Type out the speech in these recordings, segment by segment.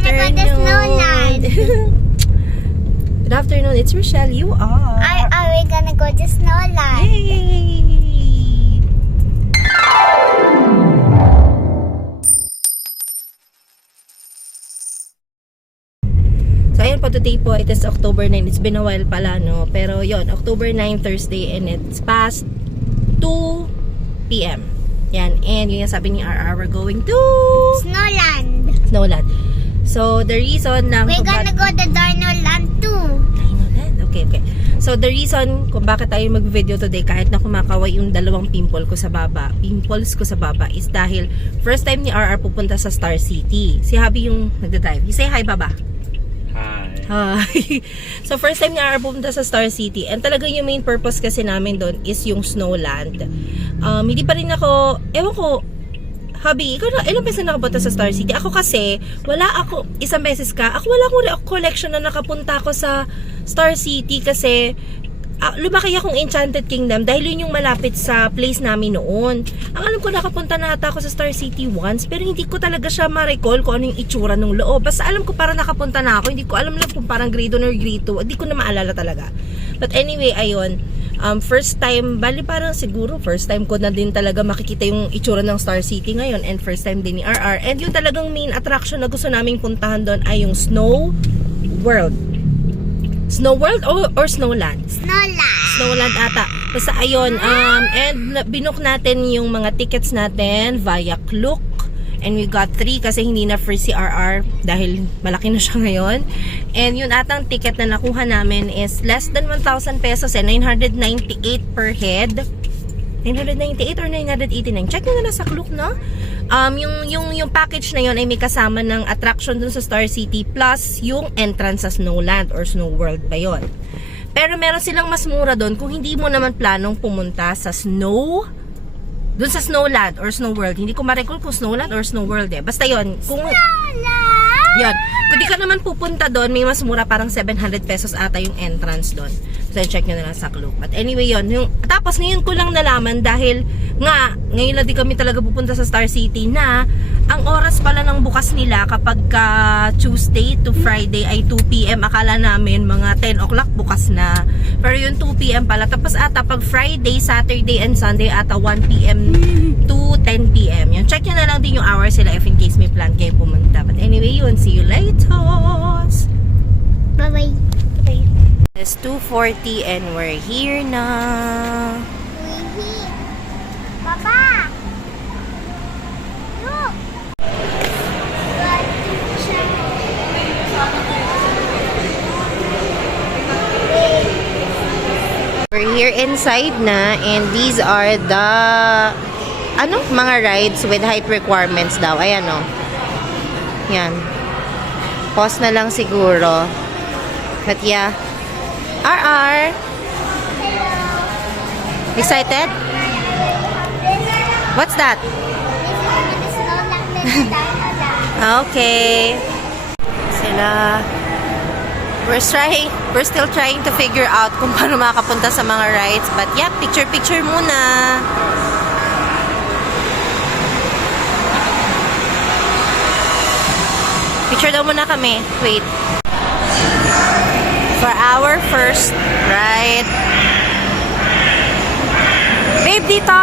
gonna go to Snowland. Good afternoon, it's Rochelle. You are. Are we gonna go to Snowland? Yay! So, ayun po, today po, it is October 9. It's been a while pala, no? Pero, yon October 9, Thursday, and it's past 2 p.m. Yan, and yun yung sabi ni RR, we're going to Snowland. So, the reason lang We're gonna go to Darnoland too. Snowland, okay. So, the reason kung bakit tayo mag-video today kahit na kumakaway yung dalawang pimples ko sa baba is dahil first time ni RR pupunta sa Star City. Si Habi yung nagdadrive. You say hi, Baba. Hi. So, first time nga pupunta sa Star City. And talagang yung main purpose kasi namin doon is yung Snowland. Hindi pa rin ako, ewan ko, Habi, ikaw na, ilang beses na nakapunta sa Star City? Ako kasi, isang beses ka, wala akong collection na nakapunta ako sa Star City kasi lumaki akong Enchanted Kingdom dahil yun yung malapit sa place namin noon. Ang alam ko, nakapunta na ata ako sa Star City once, pero hindi ko talaga siya ma-recall kung ano yung itsura ng loob. Basta alam ko parang nakapunta na ako, hindi ko alam lang kung parang grade 1 or grade 2, hindi ko na maalala talaga. But anyway, ayun, first time, parang siguro first time ko na din talaga makikita yung itsura ng Star City ngayon, and first time din ni RR. And yung talagang main attraction na gusto naming puntahan doon ay yung Snow World. Snow World or Snowland? Snowland ata. Basta ayun, and binook natin yung mga tickets natin via Klook. And we got 3 kasi hindi na free si RR dahil malaki na siya ngayon. And yun atang ticket na nakuha namin is less than 1,000 pesos eh, 998 per head. 998 or 989. Check nyo na lang sa Klook, no? Yung package na yun ay may kasama ng attraction dun sa Star City plus yung entrance sa Snowland or Snow World ba yun. Pero meron silang mas mura dun kung hindi mo naman planong pumunta sa dun sa Snowland or Snow World. Hindi ko ma-recall kung Snowland or Snow World eh. Basta yun. Yan. Kung di ka naman pupunta doon, may mas mura, parang 700 pesos ata yung entrance doon. So, check nyo na lang sa Klook. But anyway, yun. Tapos, ngayon ko lang nalaman dahil nga, ngayon lang di kami talaga pupunta sa Star City na ang oras pala ng bukas nila kapag Tuesday to Friday ay 2 p.m. Akala namin mga 10 o'clock bukas na. Pero yung 2 p.m. pala. Tapos ata pag Friday, Saturday, and Sunday ata 1 p.m. to 10 p.m. Yun. Check nyo na lang din yung hours sila if in case may plan kayo pumunta. But anyway, yun. See you later. Bye-bye. Okay. It's 2:40 and we're here na. Papa! Look! We're here inside na, and these are the mga rides with height requirements daw. Ayan o. Yan. Pause na lang siguro. But yeah. RR! Excited? What's that? Okay. Sila. We're still trying to figure out kung paano makapunta sa mga rides. But yeah, picture muna. Picture daw muna kami. Wait. For our first ride. Babe, dito.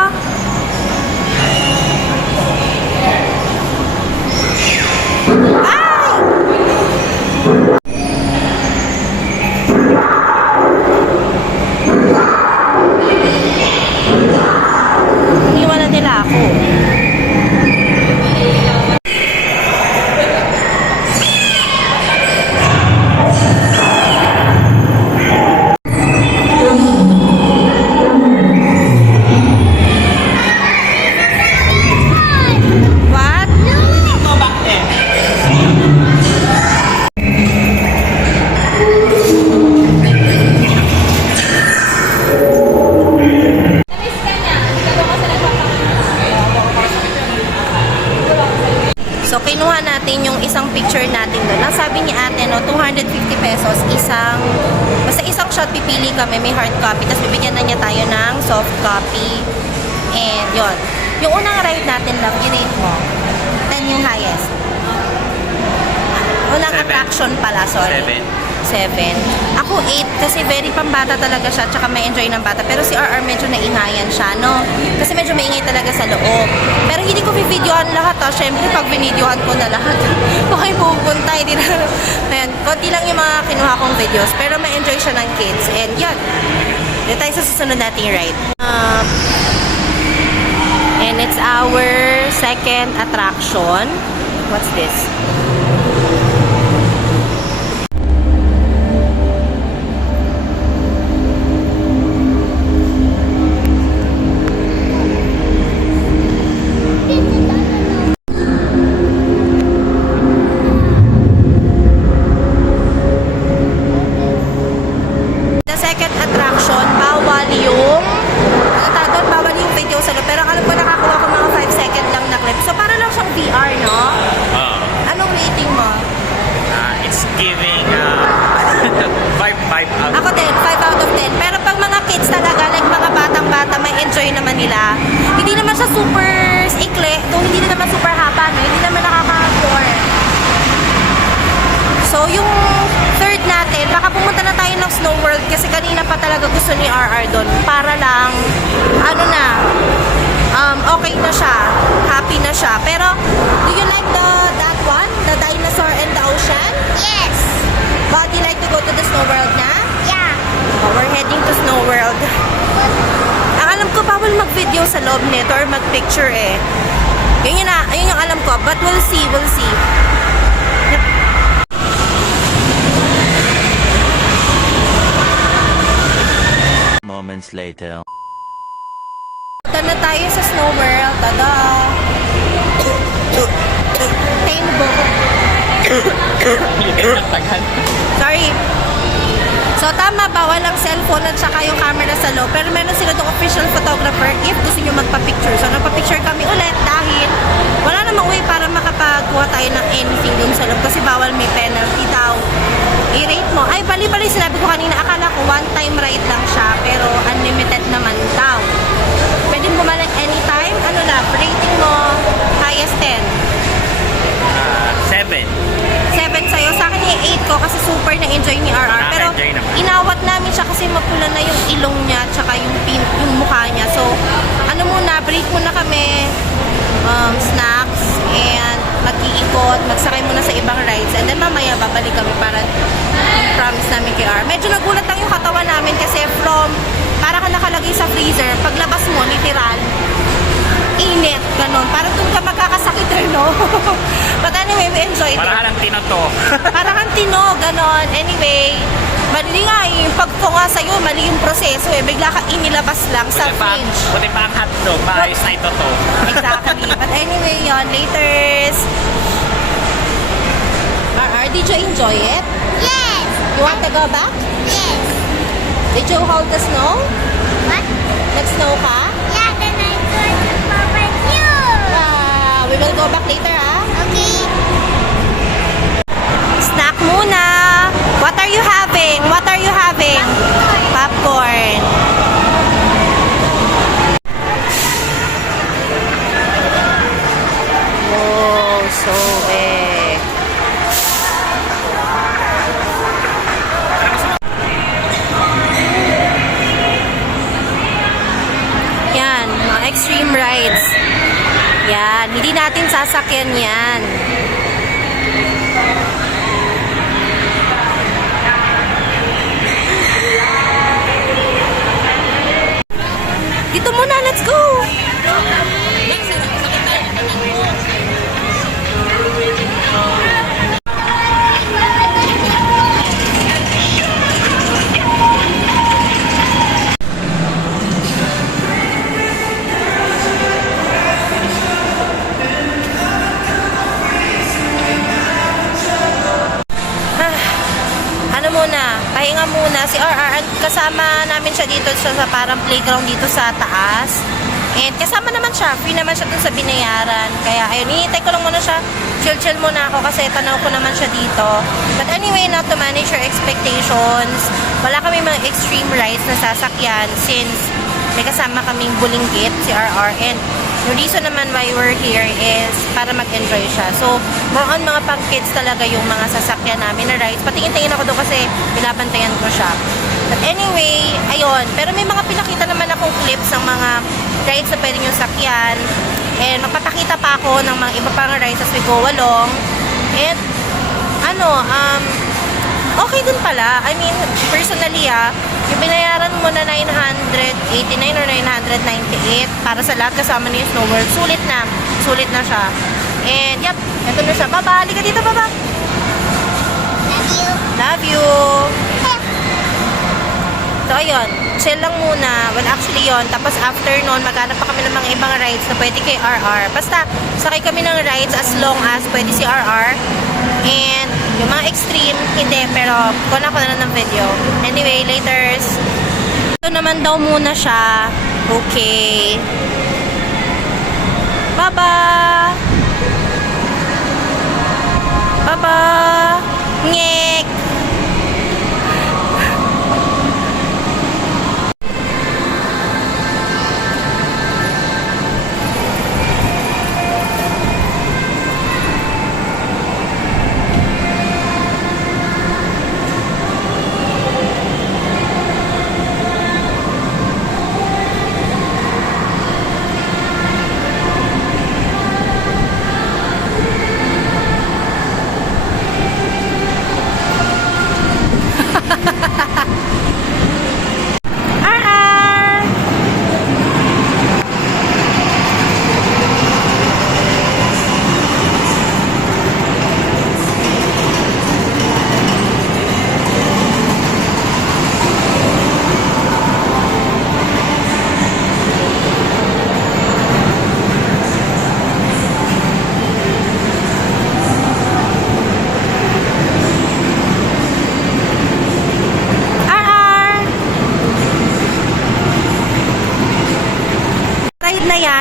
Iniwanan nila ako. So, kinuha natin yung isang picture natin doon. Ang sabi ni ate, no, 250 pesos, basta isang shot pipili kami, may hard copy, tapos bibigyan na niya tayo ng soft copy. And, yon. Yung unang ride natin lang, i-rate mo. 10 yung highest. Unang attraction pala, sorry. 7. Ako 8 kasi very pambata talaga siya tsaka may enjoy ng bata. Pero si RR medyo nainhayan siya, no? Kasi medyo maingay talaga sa loob. Pero hindi ko videohan lahat, ha? Siyempre, pag binidyohan ko na lahat, okay pupunta. Hindi na. Ayan, konti lang yung mga kinuha kong videos. Pero may enjoy siya ng kids. And yan. Dito tayo sa susunod nating ride. And it's our second attraction. What's this? Ako din, 5 out of 10. Pero pag mga kids talaga, like mga batang-bata, may enjoy naman nila. Hindi naman siya super ikli, kung hindi na naman super haba, no? Hindi naman nakaka-bore. So, yung third natin, baka pumunta na tayo ng Snow World kasi kanina pa talaga gusto ni RR doon. Para lang, ano na, okay na siya. Happy na siya. Pero, do you like that one? The dinosaur and the ocean? Yes. But you like to go to the Snow World na? Yeah. Oh, we're heading to Snow World. Ang alam ko, bawal mag-video sa loob nito or mag-picture eh. Yun yung alam ko. But we'll see, we'll see. Yep. Moments later. Punta na tayo sa Snow World. Tada! Rainbow. Sorry. So, tama, bawal ang cellphone at saka yung camera sa loob. Pero meron sila itong official photographer if gusto nyo magpa-picture. So, nagpa-picture kami ulit dahil wala namang way para makapagkuha tayo ng anything dun sa loob kasi bawal may penalty daw. I-rate mo. Ay, bali-bali sinabi ko kanina, akala ko one-time ride lang siya pero unlimited naman daw. Pwede bumalik anytime. Ano na, rating mo, highest 10. 7. 7 sa'yo. Sa akin yung 8 ko kasi super na-enjoy ni RR. Pero Enjoy naman. inawat namin siya kasi mapula na yung ilong niya tsaka yung mukha niya. So, ano muna, break muna kami, snacks, and mag-iikot, magsakay muna sa ibang rides. And then mamaya babalik kami para promise namin kay RR. Medyo nagulat lang yung katawan namin kasi para ka nakalagay sa freezer, paglabas mo, literal, init, ganun. Parang doon ka magkakasakit, no? But anyway, we enjoyed it. Para lang tinoto. Para kang tino, ganon. Anyway, mali nga yung pagko nga sa'yo, mali yung proseso eh. Bigla ka inilabas lang sa fridge. Buti pa ang hotdog, maayos na ito to. Exactly. But anyway, yon laters. RR, did you enjoy it? Yes. You want to go back? Yes. Did you hold the snow? What? Nag-snow ka? Yeah, then I go to Papa you. We will go back later, ah. Okay. Snack muna. What are you having? What are you having? Popcorn. Oh, so big. Yan, mga extreme rides. Yan, hindi natin sasakyan yan. Dito muna, let's go! Ano muna, pahinga muna. Si RR, kasama namin siya dito sa parang playground dito sa taas. And kasama naman siya, free naman siya dun sa binayaran. Kaya ayun, hinihintay ko lang muna siya. Chill-chill muna ako kasi tanaw ko naman siya dito. But anyway, not to manage your expectations, wala kami mga extreme rides na sasakyan since may kasama kaming bulinggit, si RR. And Yung reason naman why we're here is para mag-enjoy siya. So, more on mga pang kids talaga yung mga sasakyan namin na rides. Patingin-tingin ako doon kasi binabantayan ko siya. But anyway, ayun. Pero may mga pinakita naman akong clips ng mga rides na pwede nyo sakyan. And magpapakita pa ako ng mga iba pang rides as we go along. And, okay din pala. I mean, personally yung binayaran mo na 989 or 998 para sa lahat kasama na yung Snow World. Sulit na. Sulit na siya. And, yep. Ito na siya. Baba. Halika dito, baba. Love you. Love you. So, ayun. Chill lang muna. Well, actually yon. Tapos, after nun, maghanap pa kami ng mga ibang rides na pwede kay RR. Basta, sakay kami ng rides as long as pwede si RR. And, yung mga extreme, hindi. Pero, kuna ko na lang ng video. Anyway, laters. Ito naman daw muna siya. Okay. Baba! Baba! Ngek!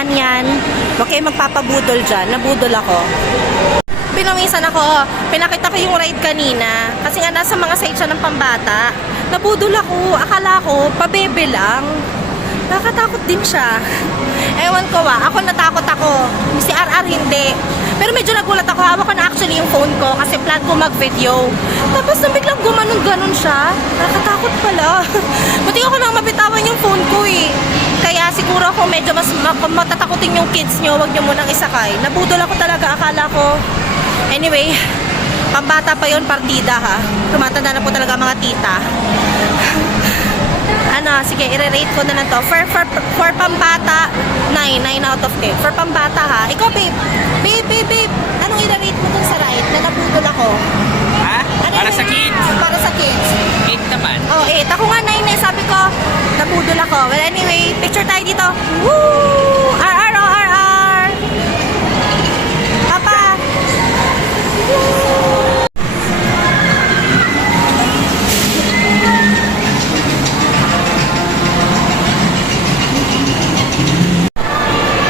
Yan. Huwag kayo magpapabudol dyan. Nabudol ako. Pinawisan ako. Pinakita ko yung ride kanina. Kasi nga nasa mga side siya ng pambata. Nabudol ako. Akala ko, pabebe lang. Nakatakot din siya. Ewan ko ako natakot ako. Si RR hindi. Pero medyo nagulat ako. Hawak ko na actually yung phone ko kasi plan ko mag-video. Tapos nang biglang gumanon-ganon siya. Nakatakot pala. Buti ako nang mabitawan yung phone ko eh. Kaya siguro ako medyo mas matatakutin yung kids nyo. Huwag nyo munang isakay. Nabudol ako talaga. Akala ko. Anyway, pambata pa yon, partida ha. Tumatanda na po talaga mga tita. Sige, i-rate ko na lang to. For pambata, 9 out of 10. For pambata ha. Ikaw babe. Babe. Anong i-rate mo dun sa ride na nabudol ako? Ha? Para sa kids? Para sa kids. 8 naman. Oh, 8. Ako nga 9 eh. Sabi ko, nabudol ako. Well, anyway, picture tayo dito. Woo! RR. Papa.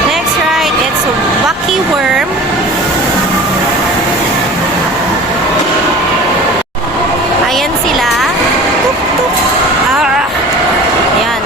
Next ride, it's Wacky Worm. Ayan sila. Tuk, tuk. Ayan.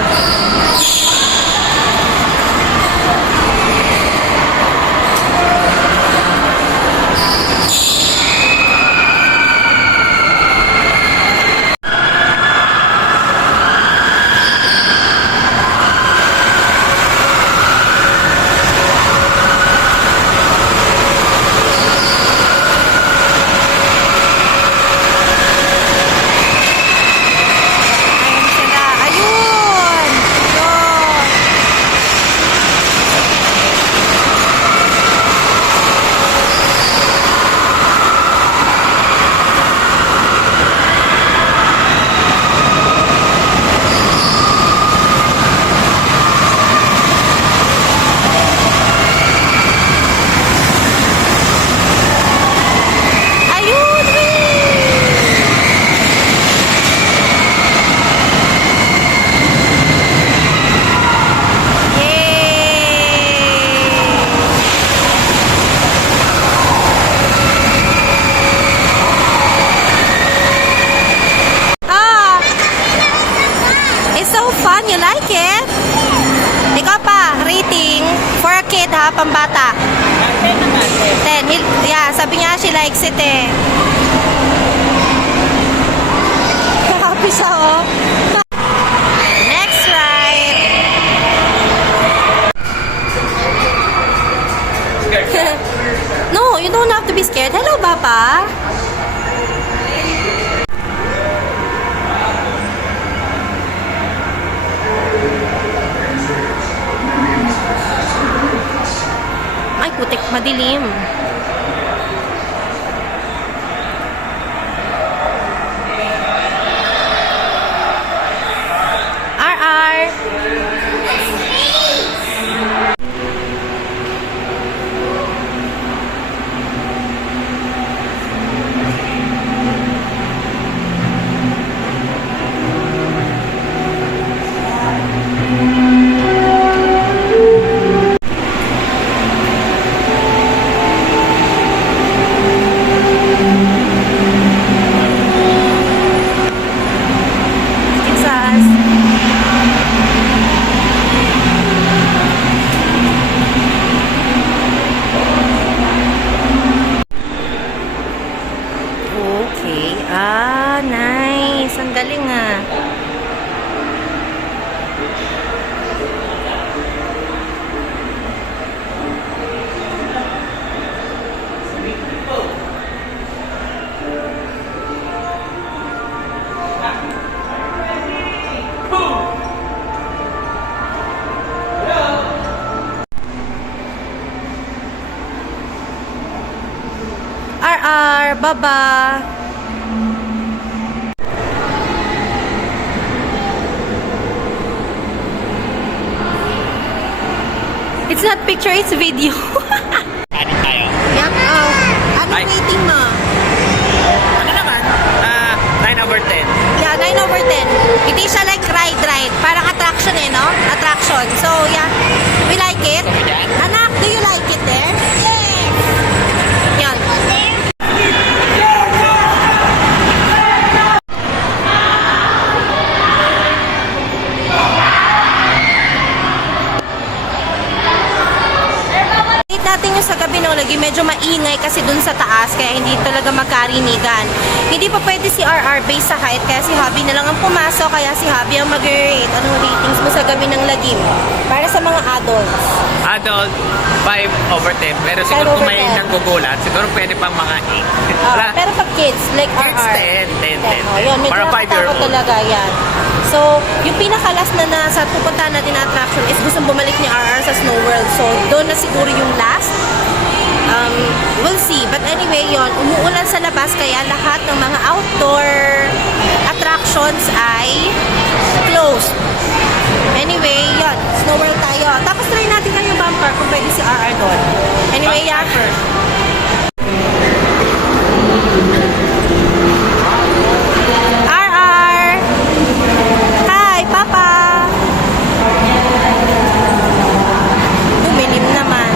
pambata. 10 naman. 10. Yeah, sabi niya she likes it eh. Happy siya, oh. Next ride. No, you don't have to be scared. Hello, Papa. Ay, putik, madilim. RR. Jesus. Okay. Ah, nice. Ang galing ah. RR, baba. It's not picture, it's video. Kanin tayo. Yup. Oh. Ano Ay. rating mo? Ano naman? 9 over 10. Yeah, 9 over 10. Hindi siya like ride. Parang attraction eh, no? Attraction. So, yeah. We like it. Gusto mo dyan? Anak, do you like it there? Yes. Yan. Date natin yung sa gabi no, lagi medyo maingay kasi dun sa taas kaya hindi talaga magkarinigan. Hindi pa pwede si RR based sa height kaya si Hubby na lang ang pumasok kaya si Hubby ang mag-rate. Anong ratings mo sa gabi ng lagim? Para sa mga adults. Adult, 5 over 10. Pero 5 siguro over kung may 10. nanggugulat, siguro pwede pang mga 8. Pero pag kids, like Kids, RR. 10. Oh, yun, medyo Para 5 year nakatakot old. talaga yan. So, yung pinakalas na nasa pupuntahan natin na attraction is gustong bumalik ni RR sa Snow World. So, doon na siguro yung last. We'll see. But anyway, yon umuulan sa labas kaya lahat ng mga outdoor attractions ay closed. Anyway, yon Snow World tayo. Tapos try natin lang yung bumper kung pwede si RR doon. Anyway, yeah. RR! Hi, Papa! Umilim naman.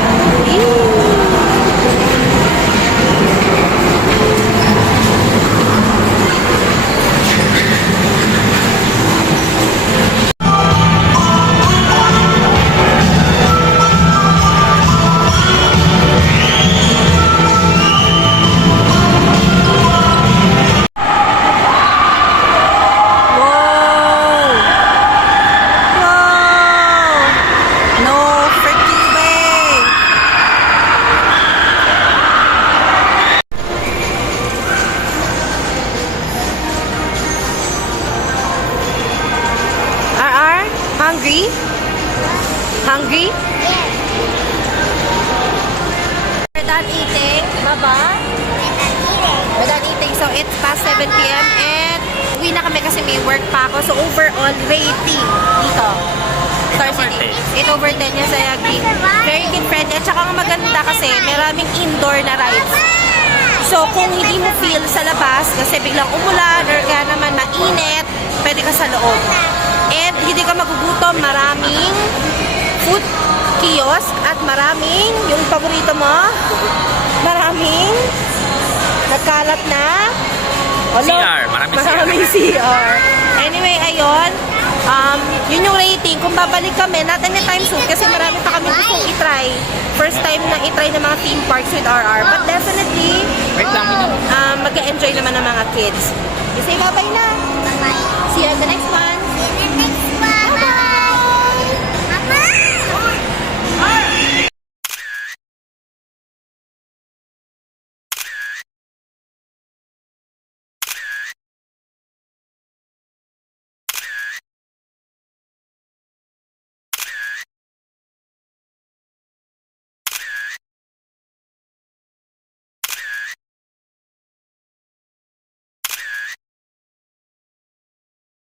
Wow! Wow! No freaking way! RR? Hungry? Hungry? Yes. We're done eating. Baba? Eating. We're done eating. So, it's past 7 p.m. and uwi na kami kasi may work pa ako. So, overall rating dito. Star City. 8 over 10 yes, I agree. Very kid friendly. At saka ang maganda kasi maraming indoor na rides. So, kung hindi mo feel sa labas kasi biglang umulan or kaya naman mainit, pwede ka sa loob. And hindi ka magugutom. Maraming food kiosk at maraming, yung paborito mo, maraming nagkalat na CR, maraming CR. CR. Anyway, ayun. Yun yung rating. Kung babalik kami, not anytime soon kasi marami pa kami gustong itry. First time na itry ng mga theme parks with RR. But definitely, Wait lang. mag-enjoy naman ng mga kids. You say bye-bye na. Bye-bye. See you on the next one.